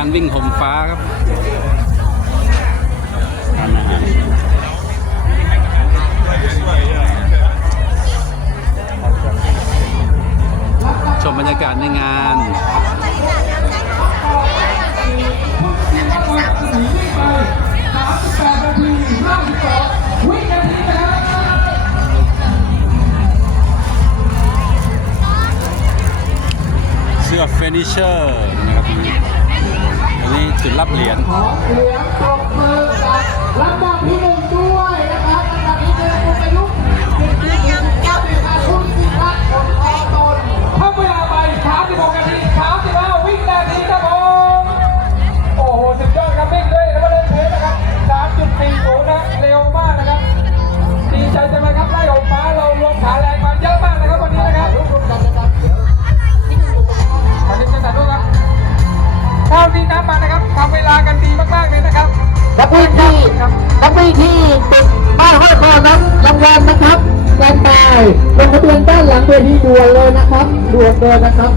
านวิ่งหมฟ้าครับร้านอาหารชมบรรยากาศในงานเสื้อเฟอร์นิเจอร์นะครับ จุดรับเหรียญ กันดีมากๆเลยนะครับนักวิ่งที่นักวิ่งที่ติดป้ายห้อยคอนั้นรางวัลนะครับแกนตายลงทะเบียนด้านหลังเวทีด่วนเลยนะครับด่วนเลยนะครับ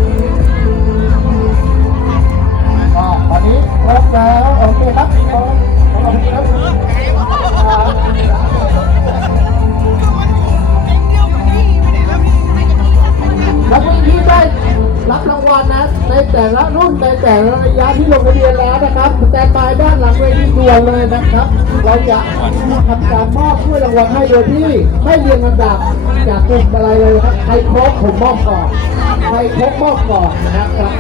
ในแต่ละรุ่นในแต่ละระยะที่ลงทะเบียนแล้วนะครับแต่ปลายด้านหลังเวทีด่วนเลยนะครับ เราจะทำการมอบถ้วยรางวัลให้โดยที่ไม่เรียงลำดับจากกลุ่มอะไรเลยครับใครครบผมมอบก่อนใครครบมอบก่อนนะครับ